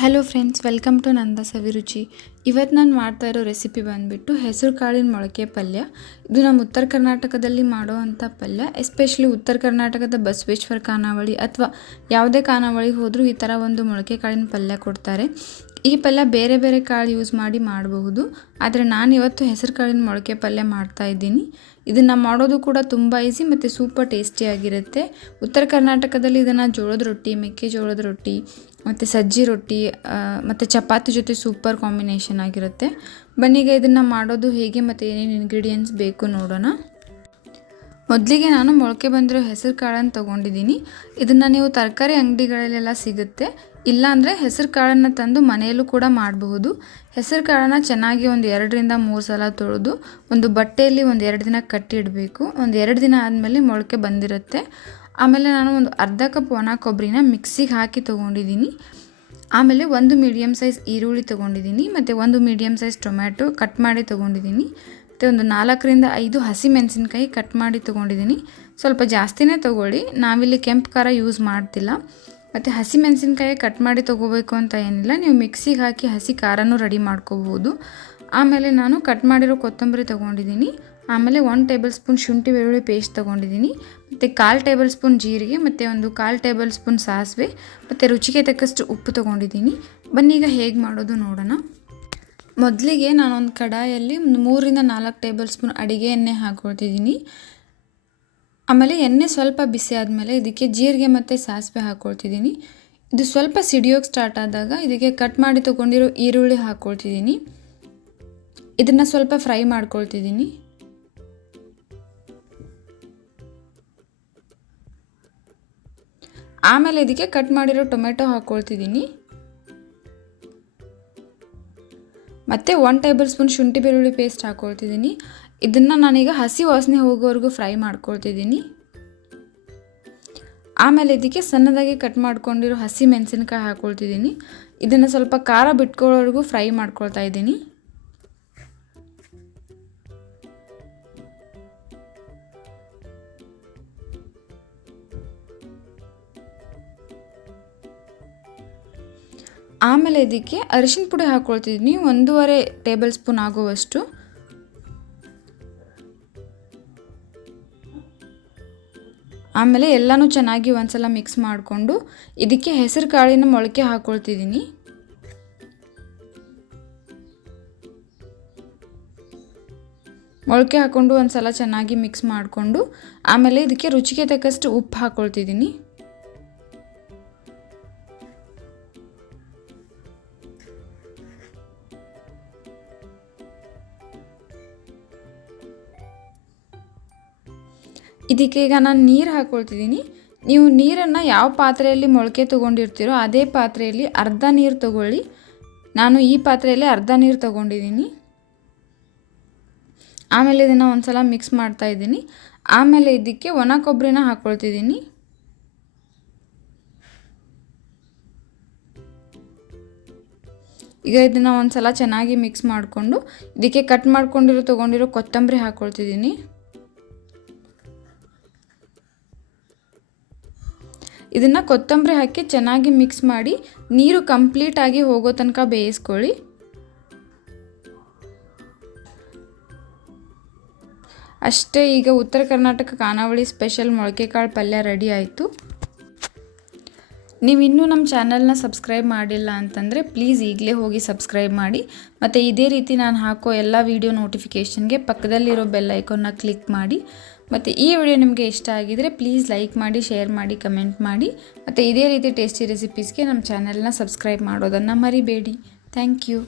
Hello friends, welcome to ನಂದ ಸವಿರುಚಿ. ಇವತ್ತು ನಾನು ಮಾಡ್ತಾ ಇರೋ ರೆಸಿಪಿ ಬಂದುಬಿಟ್ಟು ಹೆಸರು ಕಾಳಿನ ಮೊಳಕೆ ಪಲ್ಯ. ಇದು ನಮ್ಮ ಉತ್ತರ ಕರ್ನಾಟಕದಲ್ಲಿ ಮಾಡೋವಂಥ ಪಲ್ಯ. ಎಸ್ಪೆಷಲಿ ಉತ್ತರ ಕರ್ನಾಟಕದ ಬಸವೇಶ್ವರ ಖಾನಾವಳಿ ಅಥವಾ ಯಾವುದೇ ಖಾನಾವಳಿಗೆ ಹೋದರೂ ಈ ಥರ ಒಂದು ಮೊಳಕೆ ಕಾಳಿನ ಪಲ್ಯ ಕೊಡ್ತಾರೆ. ಈ ಪಲ್ಯ ಬೇರೆ ಬೇರೆ ಕಾಳು ಯೂಸ್ ಮಾಡಿ ಮಾಡಬಹುದು, ಆದರೆ ನಾನಿವತ್ತು ಹೆಸರು ಕಾಳಿನ ಮೊಳಕೆ ಪಲ್ಯ ಮಾಡ್ತಾಯಿದ್ದೀನಿ. ಇದನ್ನು ಮಾಡೋದು ಕೂಡ ತುಂಬ ಈಸಿ ಮತ್ತು ಸೂಪರ್ ಟೇಸ್ಟಿಯಾಗಿರುತ್ತೆ. ಉತ್ತರ ಕರ್ನಾಟಕದಲ್ಲಿ ಇದನ್ನು ಜೋಳದ ರೊಟ್ಟಿ, ಮೆಕ್ಕೆಜೋಳದ ರೊಟ್ಟಿ ಮತ್ತು ಸಜ್ಜಿ ರೊಟ್ಟಿ ಮತ್ತು ಚಪಾತಿ ಜೊತೆ ಸೂಪರ್ ಕಾಂಬಿನೇಷನ್ ಆಗಿರುತ್ತೆ. ಬನ್ನಿಗ ಇದನ್ನು ಮಾಡೋದು ಹೇಗೆ ಮತ್ತು ಏನೇನು ಇಂಗ್ರೀಡಿಯೆಂಟ್ಸ್ ಬೇಕು ನೋಡೋಣ. ಮೊದಲಿಗೆ ನಾನು ಮೊಳಕೆ ಬಂದಿರೋ ಹೆಸರು ಕಾಳನ್ನು ತೊಗೊಂಡಿದ್ದೀನಿ. ಇದನ್ನು ನೀವು ತರಕಾರಿ ಅಂಗಡಿಗಳಲ್ಲೆಲ್ಲ ಸಿಗುತ್ತೆ, ಇಲ್ಲಾಂದರೆ ಹೆಸರು ಕಾಳನ್ನು ತಂದು ಮನೆಯಲ್ಲೂ ಕೂಡ ಮಾಡಬಹುದು. ಹೆಸರು ಕಾಳನ್ನು ಚೆನ್ನಾಗಿ ಒಂದು 2-3 ಸಲ ತೊಳೆದು ಒಂದು ಬಟ್ಟೆಯಲ್ಲಿ ಒಂದು 2 ದಿನ ಕಟ್ಟಿಡಬೇಕು. ಒಂದು 2 ದಿನ ಆದಮೇಲೆ ಮೊಳಕೆ ಬಂದಿರುತ್ತೆ. ಆಮೇಲೆ ನಾನು ಒಂದು ಅರ್ಧ ಕಪ್ ಒಣ ಕೊಬ್ಬರಿನ ಮಿಕ್ಸಿಗೆ ಹಾಕಿ ತೊಗೊಂಡಿದ್ದೀನಿ. ಆಮೇಲೆ ಒಂದು ಮೀಡಿಯಮ್ ಸೈಜ್ ಈರುಳ್ಳಿ ತೊಗೊಂಡಿದ್ದೀನಿ ಮತ್ತು ಒಂದು ಮೀಡಿಯಮ್ ಸೈಜ್ ಟೊಮ್ಯಾಟೊ ಕಟ್ ಮಾಡಿ ತೊಗೊಂಡಿದ್ದೀನಿ. ಮತ್ತು ಒಂದು 4-5 ಹಸಿಮೆಣಸಿನ್ಕಾಯಿ ಕಟ್ ಮಾಡಿ ತೊಗೊಂಡಿದ್ದೀನಿ. ಸ್ವಲ್ಪ ಜಾಸ್ತಿನೇ ತೊಗೊಳ್ಳಿ, ನಾವಿಲ್ಲಿ ಕೆಂಪು ಖಾರ ಯೂಸ್ ಮಾಡ್ತಿಲ್ಲ. ಮತ್ತು ಹಸಿಮೆಣಸಿನ್ಕಾಯಿ ಕಟ್ ಮಾಡಿ ತೊಗೋಬೇಕು ಅಂತ ಏನಿಲ್ಲ, ನೀವು ಮಿಕ್ಸಿಗೆ ಹಾಕಿ ಹಸಿ ಖಾರನೂ ರೆಡಿ ಮಾಡ್ಕೋಬೋದು. ಆಮೇಲೆ ನಾನು ಕಟ್ ಮಾಡಿರೋ ಕೊತ್ತಂಬರಿ ತೊಗೊಂಡಿದ್ದೀನಿ. ಆಮೇಲೆ 1 ಟೇಬಲ್ ಸ್ಪೂನ್ ಶುಂಠಿ ಬೆಳ್ಳುಳ್ಳಿ ಪೇಸ್ಟ್ ತೊಗೊಂಡಿದ್ದೀನಿ. ಮತ್ತು 1/4 ಟೇಬಲ್ ಸ್ಪೂನ್ ಜೀರಿಗೆ ಮತ್ತು ಒಂದು 1/4 ಟೇಬಲ್ ಸ್ಪೂನ್ ಸಾಸಿವೆ ಮತ್ತು ರುಚಿಗೆ ತಕ್ಕಷ್ಟು ಉಪ್ಪು ತೊಗೊಂಡಿದ್ದೀನಿ. ಬನ್ನೀಗ ಹೇಗೆ ಮಾಡೋದು ನೋಡೋಣ. ಮೊದಲಿಗೆ ನಾನೊಂದು ಕಡಾಯಲ್ಲಿ 3-4 ಟೇಬಲ್ ಸ್ಪೂನ್ ಅಡುಗೆ ಎಣ್ಣೆ ಹಾಕ್ಕೊಳ್ತಿದ್ದೀನಿ. ಆಮೇಲೆ ಎಣ್ಣೆ ಸ್ವಲ್ಪ ಬಿಸಿ ಆದಮೇಲೆ ಇದಕ್ಕೆ ಜೀರಿಗೆ ಮತ್ತು ಸಾಸಿವೆ ಹಾಕ್ಕೊಳ್ತಿದ್ದೀನಿ. ಇದು ಸ್ವಲ್ಪ ಸಿಡಿಯೋಕ್ಕೆ ಸ್ಟಾರ್ಟ್ ಆದಾಗ ಇದಕ್ಕೆ ಕಟ್ ಮಾಡಿ ತೊಗೊಂಡಿರೋ ಈರುಳ್ಳಿ ಹಾಕ್ಕೊಳ್ತಿದ್ದೀನಿ. ಇದನ್ನು ಸ್ವಲ್ಪ ಫ್ರೈ ಮಾಡ್ಕೊಳ್ತಿದ್ದೀನಿ. ಆಮೇಲೆ ಇದಕ್ಕೆ ಕಟ್ ಮಾಡಿರೋ ಟೊಮೆಟೊ ಹಾಕ್ಕೊಳ್ತಿದ್ದೀನಿ. ಮತ್ತು 1 ಟೇಬಲ್ ಸ್ಪೂನ್ ಶುಂಠಿ ಬೆಳ್ಳುಳ್ಳಿ ಪೇಸ್ಟ್ ಹಾಕ್ಕೊಳ್ತಿದ್ದೀನಿ. ಇದನ್ನು ನಾನೀಗ ಹಸಿ ವಾಸನೆ ಹೋಗೋವರೆಗೂ ಫ್ರೈ ಮಾಡ್ಕೊಳ್ತಿದ್ದೀನಿ. ಆಮೇಲೆ ಇದಕ್ಕೆ ಸಣ್ಣದಾಗಿ ಕಟ್ ಮಾಡ್ಕೊಂಡಿರೋ ಹಸಿ ಮೆಣಸಿನ್ಕಾಯಿ ಹಾಕ್ಕೊಳ್ತಿದ್ದೀನಿ. ಇದನ್ನು ಸ್ವಲ್ಪ ಖಾರ ಬಿಟ್ಕೊಳ್ಳೋವರೆಗೂ ಫ್ರೈ ಮಾಡ್ಕೊಳ್ತಾ ಇದ್ದೀನಿ. ಆಮೇಲೆ ಇದಕ್ಕೆ ಅರಿಶಿನ ಪುಡಿ ಹಾಕ್ಕೊಳ್ತಿದ್ದೀನಿ, 1.5 ಟೇಬಲ್ ಸ್ಪೂನ್ ಆಗುವಷ್ಟು. ಆಮೇಲೆ ಎಲ್ಲನೂ ಚೆನ್ನಾಗಿ ಒಂದ್ಸಲ ಮಿಕ್ಸ್ ಮಾಡಿಕೊಂಡು ಇದಕ್ಕೆ ಹೆಸರು ಕಾಳಿನ ಮೊಳಕೆ ಹಾಕ್ಕೊಳ್ತಿದ್ದೀನಿ. ಮೊಳಕೆ ಹಾಕ್ಕೊಂಡು ಒಂದ್ಸಲ ಚೆನ್ನಾಗಿ ಮಿಕ್ಸ್ ಮಾಡಿಕೊಂಡು ಆಮೇಲೆ ಇದಕ್ಕೆ ರುಚಿಗೆ ತಕ್ಕಷ್ಟು ಉಪ್ಪು ಹಾಕ್ಕೊಳ್ತಿದ್ದೀನಿ. ಇದಕ್ಕೆ ಈಗ ನಾನು ನೀರು ಹಾಕ್ಕೊಳ್ತಿದ್ದೀನಿ. ನೀವು ನೀರನ್ನು ಯಾವ ಪಾತ್ರೆಯಲ್ಲಿ ಮೊಳಕೆ ತೊಗೊಂಡಿರ್ತೀರೋ ಅದೇ ಪಾತ್ರೆಯಲ್ಲಿ ಅರ್ಧ ನೀರು ತೊಗೊಳ್ಳಿ. ನಾನು ಈ ಪಾತ್ರೆಯಲ್ಲಿ ಅರ್ಧ ನೀರು ತೊಗೊಂಡಿದ್ದೀನಿ. ಆಮೇಲೆ ಇದನ್ನು ಒಂದ್ಸಲ ಮಿಕ್ಸ್ ಮಾಡ್ತಾ ಇದ್ದೀನಿ. ಆಮೇಲೆ ಇದಕ್ಕೆ ಒಣ ಕೊಬ್ಬರಿನ ಹಾಕ್ಕೊಳ್ತಿದ್ದೀನಿ. ಈಗ ಇದನ್ನು ಒಂದ್ಸಲ ಚೆನ್ನಾಗಿ ಮಿಕ್ಸ್ ಮಾಡಿಕೊಂಡು ಇದಕ್ಕೆ ಕಟ್ ಮಾಡ್ಕೊಂಡಿರೋ ತೊಗೊಂಡಿರೋ ಕೊತ್ತಂಬರಿ ಹಾಕ್ಕೊಳ್ತಿದ್ದೀನಿ. ಇದನ್ನು ಕೊತ್ತಂಬರಿ ಹಾಕಿ ಚೆನ್ನಾಗಿ ಮಿಕ್ಸ್ ಮಾಡಿ ನೀರು ಕಂಪ್ಲೀಟಾಗಿ ಹೋಗೋ ತನಕ ಬೇಯಿಸ್ಕೊಳ್ಳಿ. ಅಷ್ಟೇ, ಈಗ ಉತ್ತರ ಕರ್ನಾಟಕ ಖಾನಾವಳಿ ಸ್ಪೆಷಲ್ ಮೊಳಕೆ ಕಾಳು ಪಲ್ಯ ರೆಡಿ ಆಯಿತು. ನೀವು ಇನ್ನೂ ನಮ್ಮ ಚಾನಲ್ನ ಸಬ್ಸ್ಕ್ರೈಬ್ ಮಾಡಿಲ್ಲ ಅಂತಂದರೆ ಪ್ಲೀಸ್ ಈಗಲೇ ಹೋಗಿ ಸಬ್ಸ್ಕ್ರೈಬ್ ಮಾಡಿ. ಮತ್ತು ಇದೇ ರೀತಿ ನಾನು ಹಾಕೋ ಎಲ್ಲ ವೀಡಿಯೋ ನೋಟಿಫಿಕೇಷನ್ಗೆ ಪಕ್ಕದಲ್ಲಿರೋ ಬೆಲ್ ಐಕಾನ್ನ ಕ್ಲಿಕ್ ಮಾಡಿ. ಮತ್ತು ಈ ವಿಡಿಯೋ ನಿಮಗೆ ಇಷ್ಟ ಆಗಿದರೆ ಪ್ಲೀಸ್ ಲೈಕ್ ಮಾಡಿ, ಶೇರ್ ಮಾಡಿ, ಕಮೆಂಟ್ ಮಾಡಿ. ಮತ್ತು ಇದೇ ರೀತಿ ಟೇಸ್ಟಿ ರೆಸಿಪೀಸ್ಗೆ ನಮ್ಮ ಚಾನಲ್ನ ಸಬ್ಸ್ಕ್ರೈಬ್ ಮಾಡೋದನ್ನು ಮರಿಬೇಡಿ. Thank you.